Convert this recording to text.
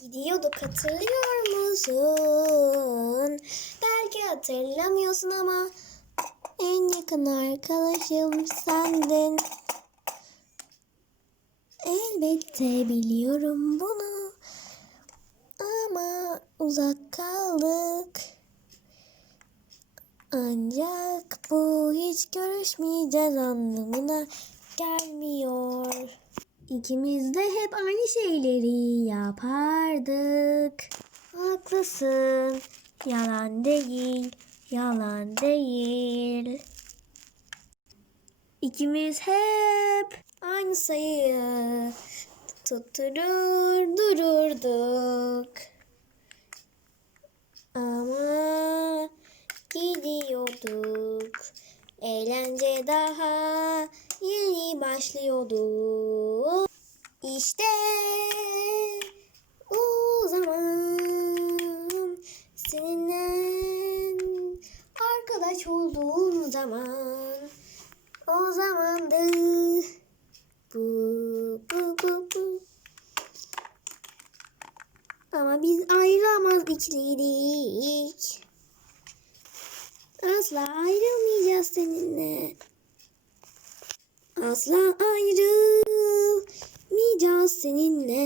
Gidiyorduk hatırlıyor musun? Belki hatırlamıyorsun ama en yakın arkadaşım sendin. Elbette biliyorum bunu. Ama uzak kaldık. Ancak bu hiç görüşmeyeceğiz anlamına gelmiyor. İkimiz de hep aynı şeyleri yapardık. Haklısın. Yalan değil. Yalan değil. İkimiz hep aynı sayıyı tutturur dururduk. Ama gidiyorduk. Eğlence daha yeni başlıyordu. İşte o zaman seninle arkadaş olduğum zaman o zamandı. Bu bu bu bu. Ama biz ayrılamaz ikiliydik. Asla ayrılmayacağız seninle. Asla ayrılmayacağız seninle.